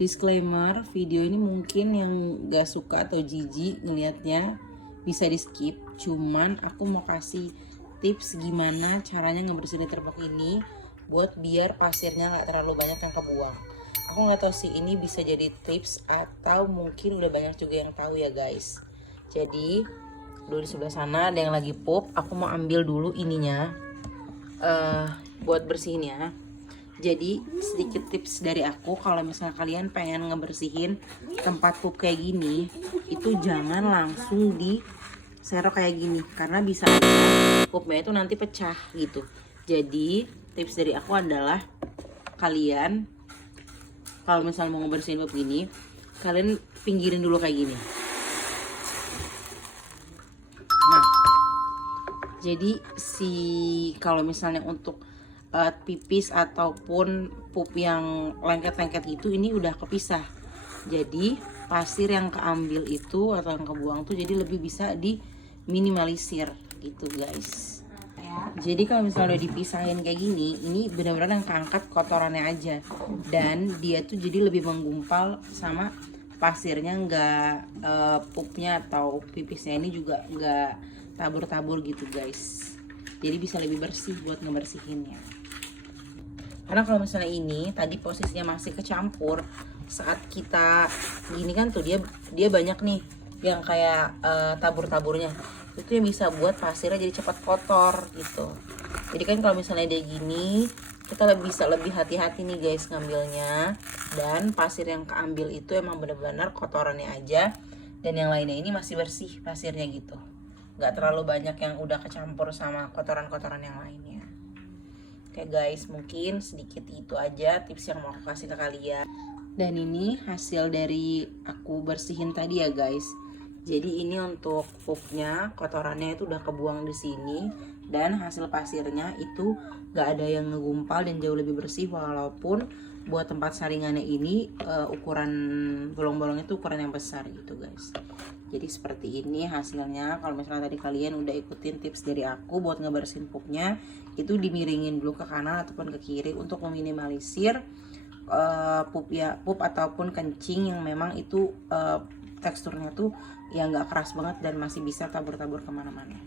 Disclaimer, video ini mungkin yang gak suka atau jijik ngelihatnya bisa di skip. Cuman aku mau kasih tips gimana caranya ngebersihin letterbox ini buat biar pasirnya gak terlalu banyak yang kebuang. Aku gak tahu sih ini bisa jadi tips atau mungkin udah banyak juga yang tahu ya guys. Jadi dulu di sebelah sana ada yang lagi pup. Aku mau ambil dulu ininya buat bersihinnya. Jadi sedikit tips dari aku, kalau misalnya kalian pengen ngebersihin tempat pup kayak gini, itu jangan langsung diserok kayak gini, karena bisa aja pupnya itu nanti pecah gitu. Jadi tips dari aku adalah kalian kalau misalnya mau ngebersihin pup gini, kalian pinggirin dulu kayak gini. Nah, jadi kalau misalnya untuk pipis ataupun pup yang lengket-lengket gitu, ini udah kepisah. Jadi pasir yang keambil itu atau yang kebuang tuh jadi lebih bisa diminimalisir gitu guys. Jadi kalau misalnya udah dipisahin kayak gini, ini benar-benar yang keangkat kotorannya aja, dan dia tuh jadi lebih menggumpal sama pasirnya, nggak pupnya atau pipisnya ini juga nggak tabur-tabur gitu guys. Jadi bisa lebih bersih buat ngebersihinnya. Karena kalau misalnya ini tadi posisinya masih kecampur, saat kita gini kan tuh dia banyak nih yang kayak tabur-taburnya. Itu yang bisa buat pasirnya jadi cepat kotor gitu. Jadi kan kalau misalnya dia gini, kita bisa lebih hati-hati nih guys ngambilnya. Dan pasir yang keambil itu emang bener-bener kotorannya aja, dan yang lainnya ini masih bersih pasirnya gitu. Nggak terlalu banyak yang udah kecampur sama kotoran-kotoran yang lainnya. Oke guys, mungkin sedikit itu aja tips yang mau aku kasih ke kalian. Dan ini hasil dari aku bersihin tadi ya guys. Jadi ini untuk pupnya, kotorannya itu udah kebuang di sini, dan hasil pasirnya itu gak ada yang ngegumpal dan jauh lebih bersih, walaupun buat tempat saringannya ini ukuran bolong-bolongnya itu ukuran yang besar gitu guys. Jadi seperti ini hasilnya. Kalau misalnya tadi kalian udah ikutin tips dari aku buat ngebersihin pupnya, itu dimiringin dulu ke kanan ataupun ke kiri untuk meminimalisir pup ataupun kencing yang memang itu teksturnya tuh yang gak keras banget dan masih bisa tabur-tabur kemana-mana.